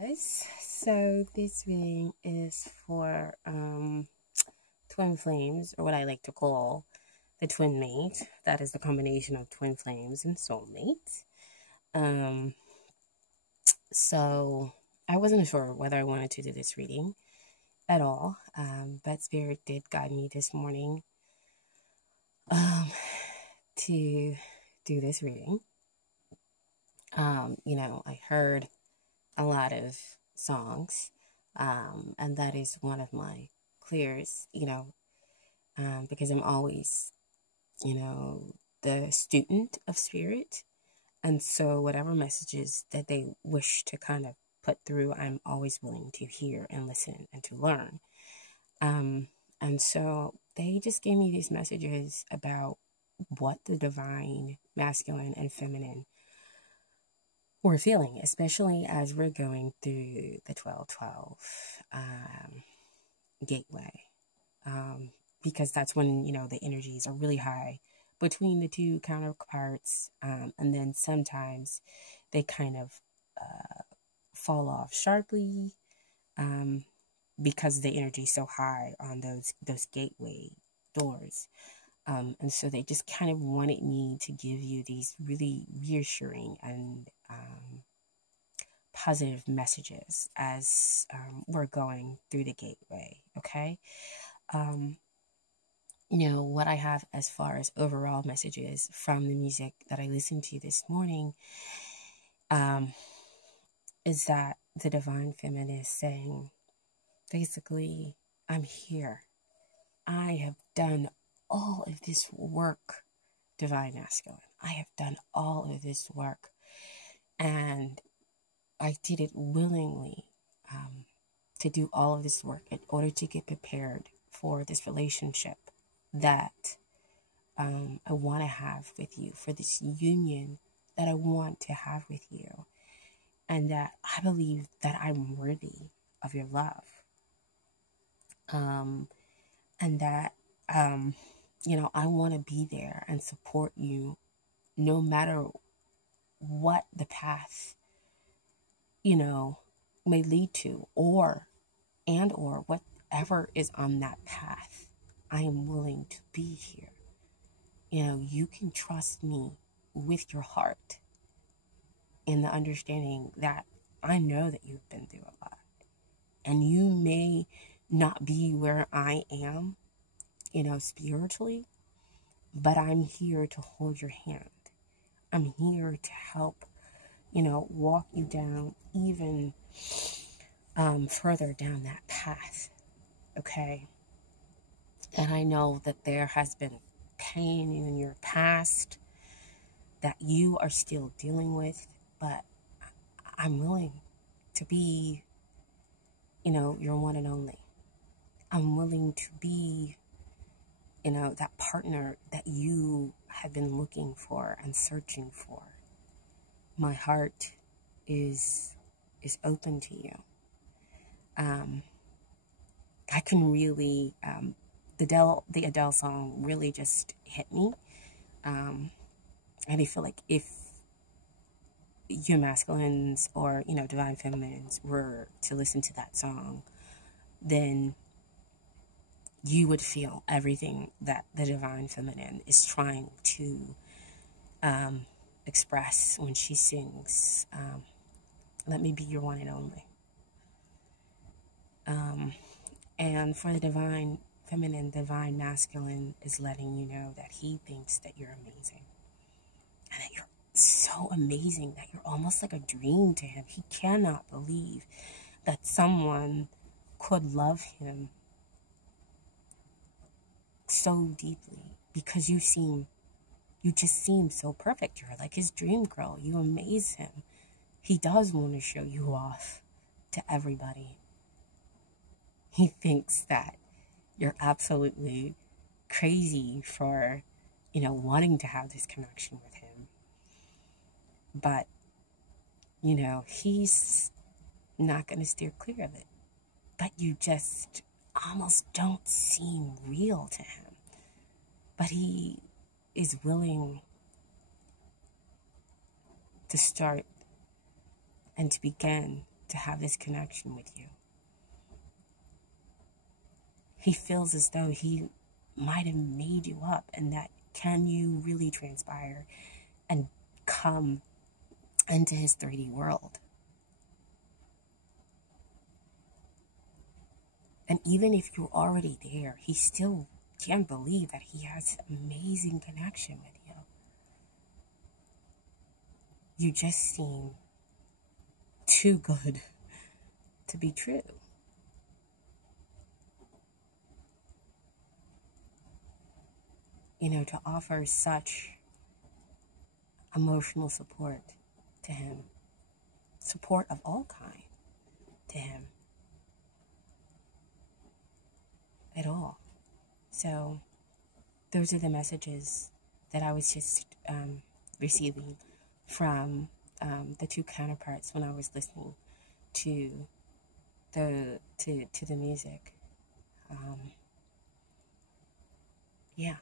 Guys, so this reading is for twin flames, or what I like to call the twin mate. That is the combination of twin flames and soulmates. So I wasn't sure whether I wanted to do this reading at all, but Spirit did guide me this morning to do this reading. I heard a lot of songs, and that is one of my clears, because I'm always, the student of Spirit. And so whatever messages that they wish to kind of put through, I'm always willing to hear and listen and to learn. And so they just gave me these messages about what the divine masculine and feminine we're feeling, especially as we're going through the 12-12 gateway, because that's when, the energies are really high between the two counterparts, and then sometimes they kind of fall off sharply because the energy is so high on those gateway doors. And so they just kind of wanted me to give you these really reassuring and positive messages as we're going through the gateway, okay? What I have as far as overall messages from the music that I listened to this morning is that the divine feminine is saying, basically, I'm here. I have done all of this work, divine masculine. I have done all of this work, and I did it willingly to do all of this work in order to get prepared for this relationship that I want to have with you, for this union that I want to have with you, and that I believe that I'm worthy of your love, and that I want to be there and support you no matter what the path, may lead to, or whatever is on that path. I am willing to be here. You can trust me with your heart, in the understanding that I know that you've been through a lot, and you may not be where I am, spiritually, but I'm here to hold your hand. I'm here to help, walk you down even further down that path, okay? And I know that there has been pain in your past that you are still dealing with, but I'm willing to be, your one and only. I'm willing to be, that partner that you have been looking for and searching for. My heart is open to you. I can really, the Adele song really just hit me. And I feel like if your masculines or, divine feminines were to listen to that song, then you would feel everything that the divine feminine is trying to express when she sings, let me be your one and only. And for the divine feminine, divine masculine is letting you know that he thinks that you're amazing, and that you're so amazing that you're almost like a dream to him. He cannot believe that someone could love him so deeply, because you just seem so perfect. You're like his dream girl. You amaze him. He does want to show you off to everybody. He thinks that you're absolutely crazy for, wanting to have this connection with him. But, he's not going to steer clear of it. But you just almost don't seem real to him. But he is willing to start and to begin to have this connection with you. He feels as though he might have made you up, and that can you really transpire and come into his 3D world? And even if you're already there, he still can't believe that he has amazing connection with you. You just seem too good to be true. You know, to offer such emotional support to him, support of all kind to him at all. So those are the messages that I was just receiving from the two counterparts when I was listening to the music. Yeah.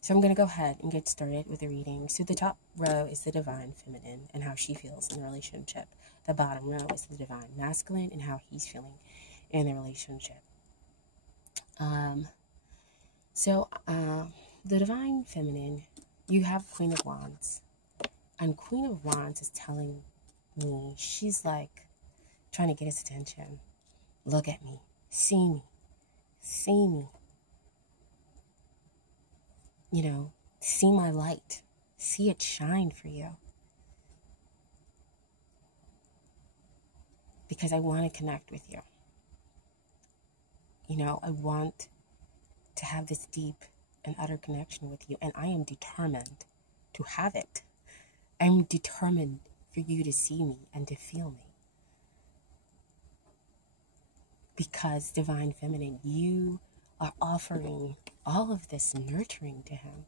So I'm going to go ahead and get started with the reading. So the top row is the divine feminine and how she feels in the relationship. The bottom row is the divine masculine and how he's feeling in the relationship. The divine feminine, you have Queen of Wands. And Queen of Wands is telling me, she's like trying to get his attention. Look at me. See me. See me. You know, see my light. See it shine for you. Because I want to connect with you. You know, I want to have this deep and utter connection with you. And I am determined to have it. I'm determined for you to see me and to feel me. Because Divine Feminine, you are offering all of this nurturing to him.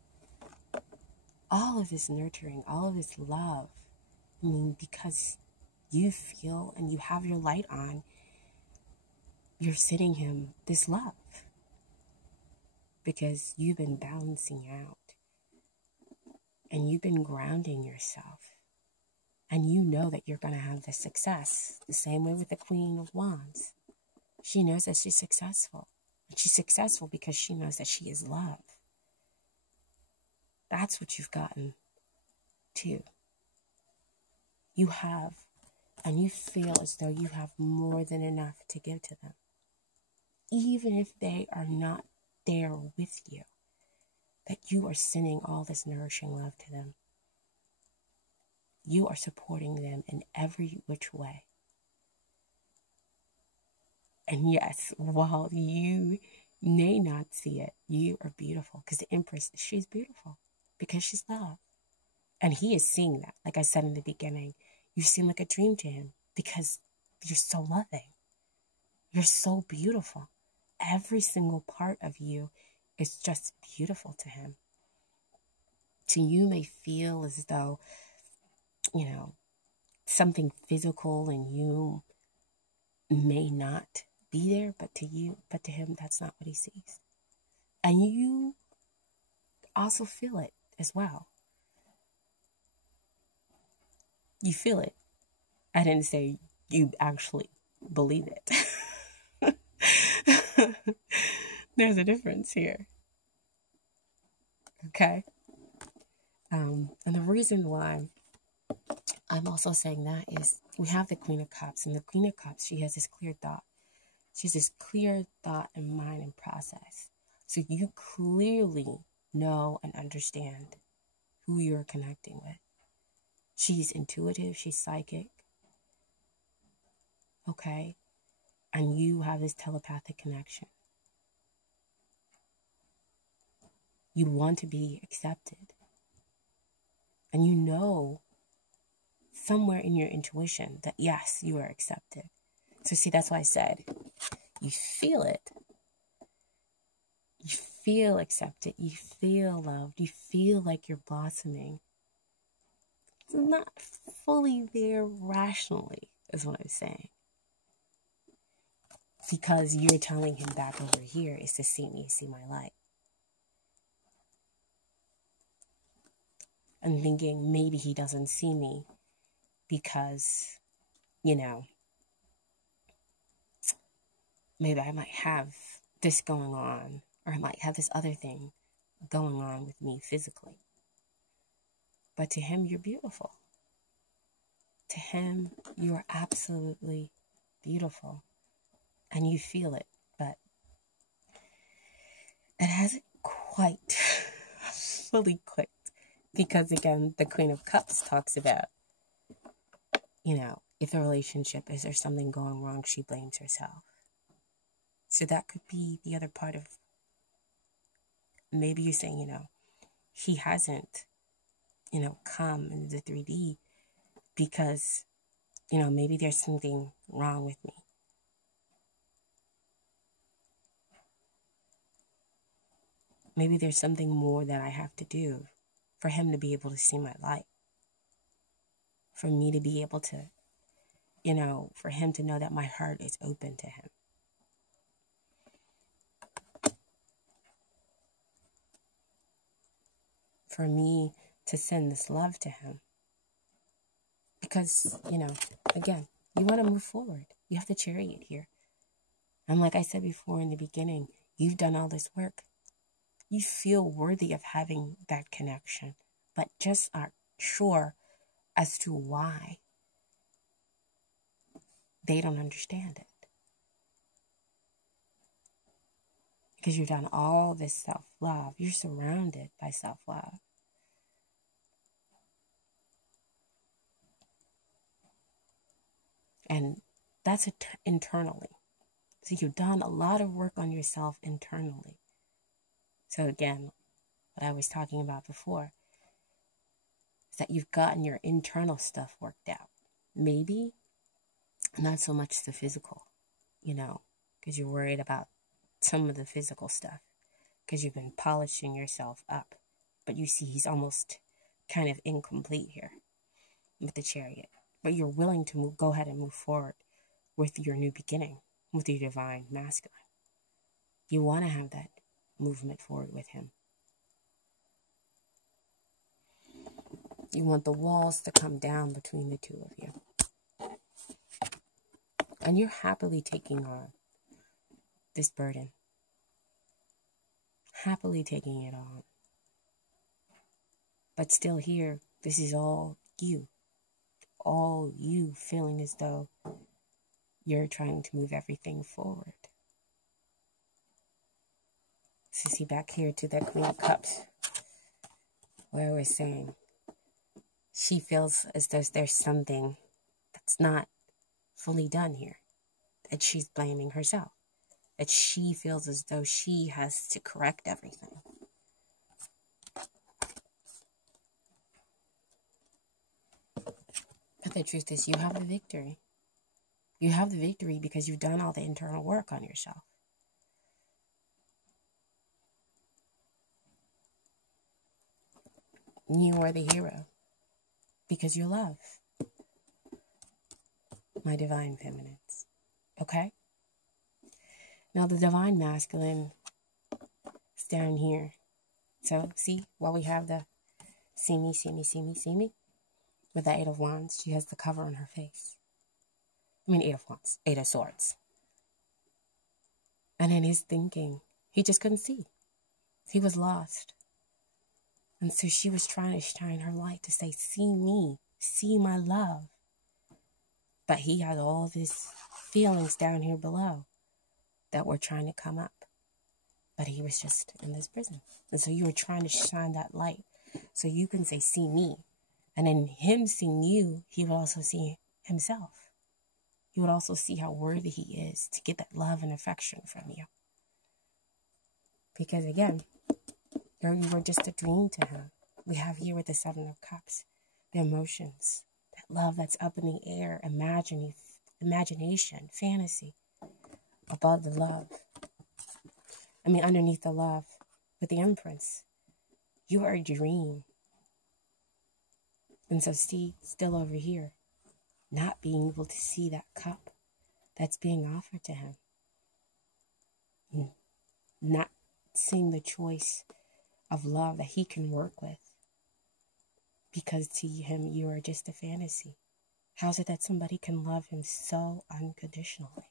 All of this nurturing, all of this love. I mean, because you feel and you have your light on, you're sending him this love. Because you've been balancing out. And you've been grounding yourself. And you know that you're going to have this success. The same way with the Queen of Wands. She knows that she's successful. And she's successful because she knows that she is love. That's what you've gotten to. You have, and you feel as though you have more than enough to give to them. Even if they are not there with you. That you are sending all this nourishing love to them. You are supporting them in every which way. And yes, while you may not see it, you are beautiful. Because the Empress, she's beautiful. Because she's love. And he is seeing that. Like I said in the beginning, you seem like a dream to him. Because you're so loving. You're so beautiful. Every single part of you is just beautiful to him. So you may feel as though, you know, something physical in you may not be there, but to him, that's not what he sees. And you also feel it as well. You feel it. I didn't say you actually believe it. There's a difference here. Okay? And the reason why I'm also saying that is we have the Queen of Cups. And the Queen of Cups, she has this clear thought. She has this clear thought and mind and process. So you clearly know and understand who you're connecting with. She's intuitive. She's psychic. Okay? And you have this telepathic connection. You want to be accepted. And you know somewhere in your intuition that yes, you are accepted. So see, that's why I said, you feel it. You feel accepted. You feel loved. You feel like you're blossoming. It's not fully there rationally, is what I'm saying. Because you're telling him back over here is to see me, see my light. And thinking maybe he doesn't see me because, you know, maybe I might have this going on, or I might have this other thing going on with me physically. But to him, you're beautiful. To him, you are absolutely beautiful. And you feel it, but it hasn't quite fully clicked. Because again, the Queen of Cups talks about, if the relationship, is there something going wrong, she blames herself. So that could be the other part of, maybe you're saying, he hasn't, come in the 3D because, maybe there's something wrong with me. Maybe there's something more that I have to do for him to be able to see my light. For me to be able to, for him to know that my heart is open to him. For me to send this love to him. Because, again, you want to move forward. You have the Chariot here. And like I said before in the beginning, you've done all this work. You feel worthy of having that connection, but just aren't sure as to why they don't understand it. Because you've done all this self-love. You're surrounded by self-love. And that's internally. So you've done a lot of work on yourself internally. So again, what I was talking about before is that you've gotten your internal stuff worked out. Maybe not so much the physical, because you're worried about some of the physical stuff because you've been polishing yourself up. But you see he's almost kind of incomplete here with the Chariot. But you're willing to go ahead and move forward with your new beginning, with your divine masculine. You want to have that movement forward with him. You want the walls to come down between the two of you. And you're happily taking on this burden. Happily taking it on. But still here, this is all you. All you feeling as though you're trying to move everything forward. So see back here to that Queen of Cups, where we're saying she feels as though there's something that's not fully done here, that she's blaming herself, that she feels as though she has to correct everything. But the truth is, you have the victory. You have the victory because you've done all the internal work on yourself. You are the hero because you love, my divine feminines. Okay? Now the divine masculine is down here. So see, while we have the see me, see me, see me, see me, with the Eight of Wands, she has the cover on her face. Eight of Wands, Eight of Swords. And in his thinking, he just couldn't see. He was lost. And so she was trying to shine her light to say, see me, see my love. But he had all these feelings down here below that were trying to come up. But he was just in this prison. And so you were trying to shine that light so you can say, see me. And in him seeing you, he would also see himself. He would also see how worthy he is to get that love and affection from you. Because again, you were just a dream to him. We have here with the Seven of Cups, the emotions, that love that's up in the air, imagination, fantasy, above the love. Underneath the love, with the Empress, you are a dream. And so see, still over here, not being able to see that cup that's being offered to him. Not seeing the choice of love that he can work with. Because to him, you are just a fantasy. How is it that somebody can love him so unconditionally?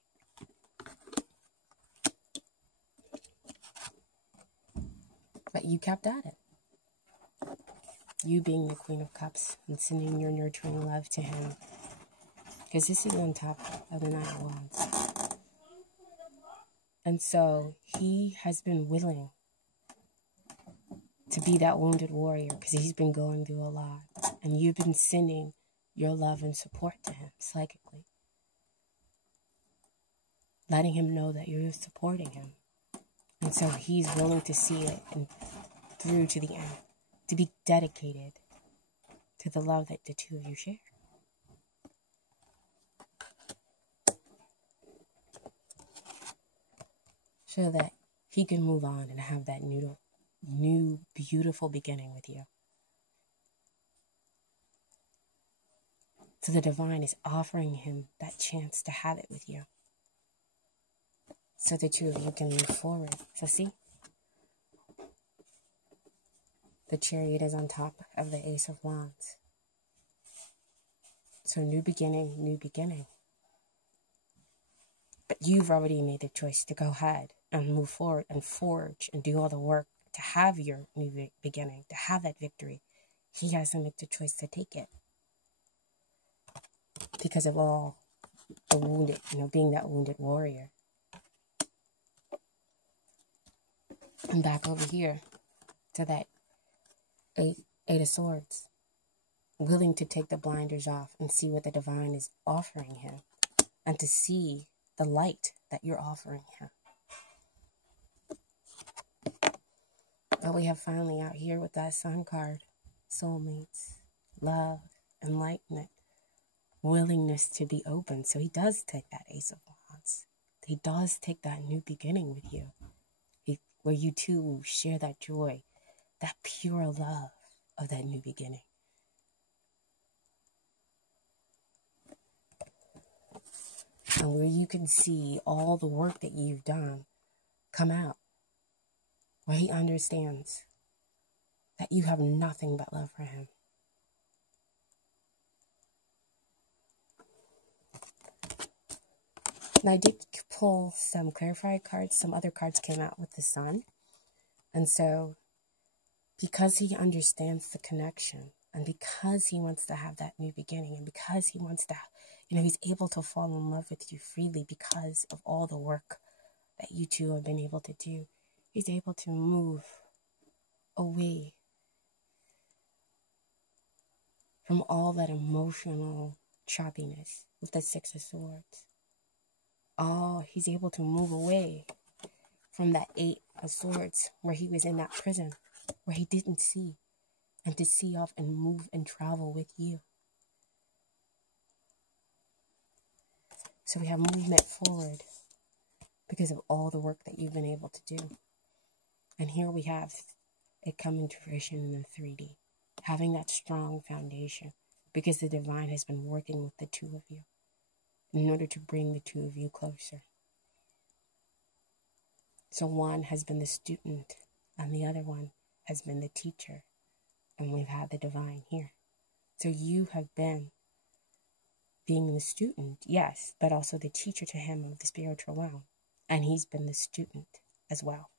But you kept at it. You being the Queen of Cups and sending your nurturing love to him. Because this is on top of the Knight of Wands. And so he has been willing to be that wounded warrior because he's been going through a lot. And you've been sending your love and support to him psychically. Letting him know that you're supporting him. And so he's willing to see it and through to the end. To be dedicated to the love that the two of you share. So that he can move on and have that new beautiful beginning with you. So the divine is offering him that chance to have it with you. So the two of you can move forward. So see? The Chariot is on top of the Ace of Wands. So new beginning, new beginning. But you've already made the choice to go ahead and move forward and forge and do all the work to have your new beginning, to have that victory. He has to make the choice to take it. Because of all the wounded, being that wounded warrior. And back over here to that Eight of Swords. Willing to take the blinders off and see what the divine is offering him. And to see the light that you're offering him. But we have finally out here with that Sun card. Soulmates. Love. Enlightenment. Willingness to be open. So he does take that Ace of Wands. He does take that new beginning with you. Where you two share that joy. That pure love of that new beginning. And where you can see all the work that you've done come out. Where he understands that you have nothing but love for him. And I did pull some clarified cards. Some other cards came out with the Sun. And so, because he understands the connection, and because he wants to have that new beginning, and because he wants to, he's able to fall in love with you freely because of all the work that you two have been able to do, he's able to move away from all that emotional choppiness with the Six of Swords. He's able to move away from that Eight of Swords where he was in that prison, where he didn't see, and to see off and move and travel with you. So we have movement forward because of all the work that you've been able to do. And here we have it coming to fruition in the 3D, having that strong foundation because the divine has been working with the two of you in order to bring the two of you closer. So one has been the student and the other one has been the teacher. And we've had the divine here. So you have been being the student, yes, but also the teacher to him of the spiritual realm. And he's been the student as well.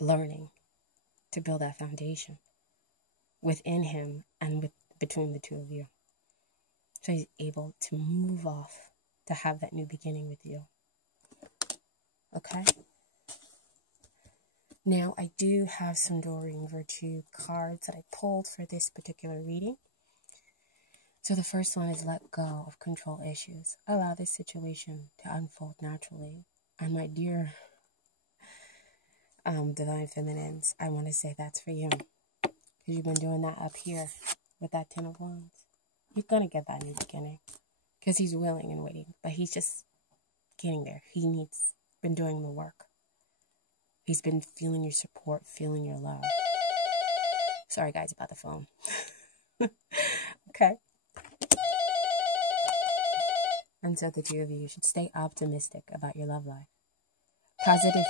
Learning to build that foundation within him and between the two of you. So he's able to move off to have that new beginning with you. Okay? Now, I do have some Doreen Virtue cards that I pulled for this particular reading. So the first one is let go of control issues. Allow this situation to unfold naturally. And my dear Divine Feminines, I want to say that's for you. Because you've been doing that up here with that Ten of Wands. You're going to get that new beginning. Because he's willing and waiting. But he's just getting there. He's been doing the work. He's been feeling your support, feeling your love. Sorry, guys, about the phone. Okay. And so the two of you should stay optimistic about your love life. Positive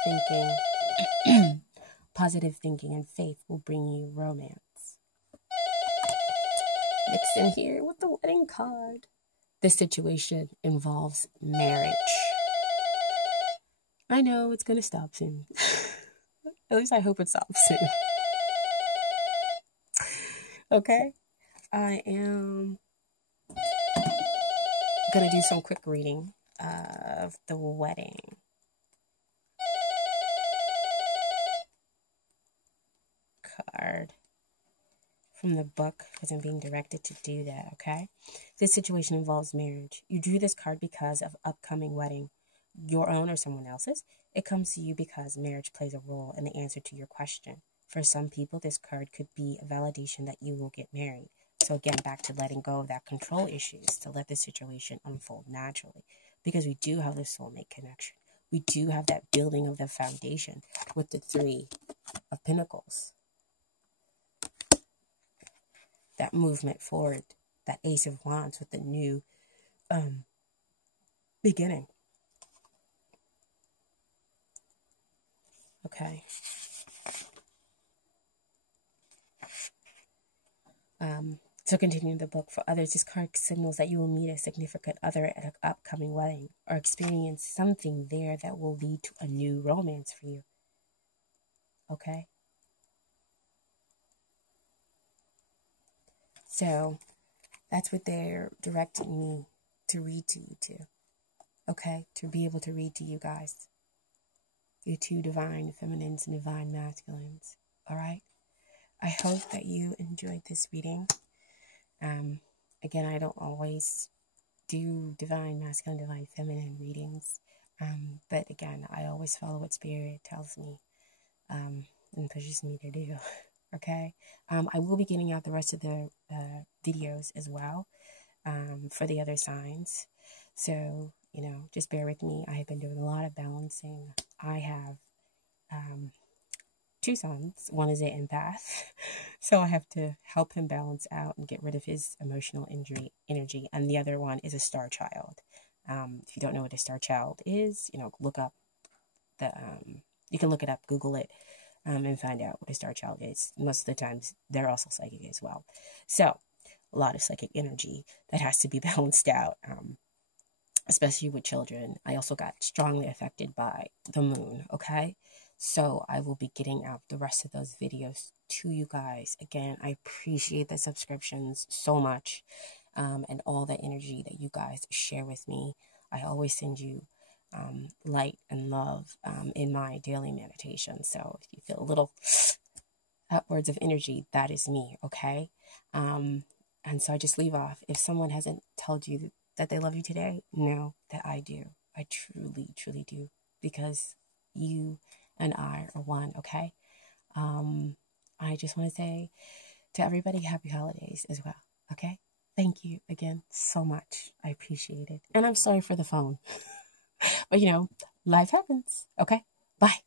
thinking and faith will bring you romance. Mixed in here with the wedding card. This situation involves marriage. I know it's going to stop soon. At least I hope it stops soon. Okay? I am going to do some quick reading of the wedding. Card from the book because I'm being directed to do that, okay? This situation involves marriage. You drew this card because of upcoming wedding, your own or someone else's. It comes to you because marriage plays a role in the answer to your question. For some people, this card could be a validation that you will get married. So again, back to letting go of that control issues to let the situation unfold naturally. Because we do have the soulmate connection. We do have that building of the foundation with the 3 of Pentacles. That movement forward, that Ace of Wands with the new beginning. Okay. So continuing the book, for others, this card signals that you will meet a significant other at an upcoming wedding or experience something there that will lead to a new romance for you. Okay? So that's what they're directing me to read to you too. Okay? To be able to read to you guys. Your 2 divine feminines and divine masculines. All right? I hope that you enjoyed this reading. Again, I don't always do divine masculine, divine feminine readings. But again, I always follow what Spirit tells me and pushes me to do. Okay? I will be getting out the rest of the videos as well for the other signs. So, you know, just bear with me. I have been doing a lot of balancing. I have 2 sons. One is an empath, so I have to help him balance out and get rid of his emotional energy. And the other one is a star child. If you don't know what a star child is, you know, look up the, you can look it up, Google it, and find out what a star child is. Most of the times, they're also psychic as well. So, a lot of psychic energy that has to be balanced out, especially with children. I also got strongly affected by the moon, okay? So I will be getting out the rest of those videos to you guys. Again, I appreciate the subscriptions so much and all the energy that you guys share with me. I always send you light and love in my daily meditation. So if you feel a little upwards of energy, that is me, okay? And so I just leave off. If someone hasn't told you that they love you today, know that I do. I truly, truly do. Because you and I are one, okay? I just want to say to everybody, happy holidays as well, okay? Thank you again so much. I appreciate it. And I'm sorry for the phone. But, you know, life happens, okay? Bye.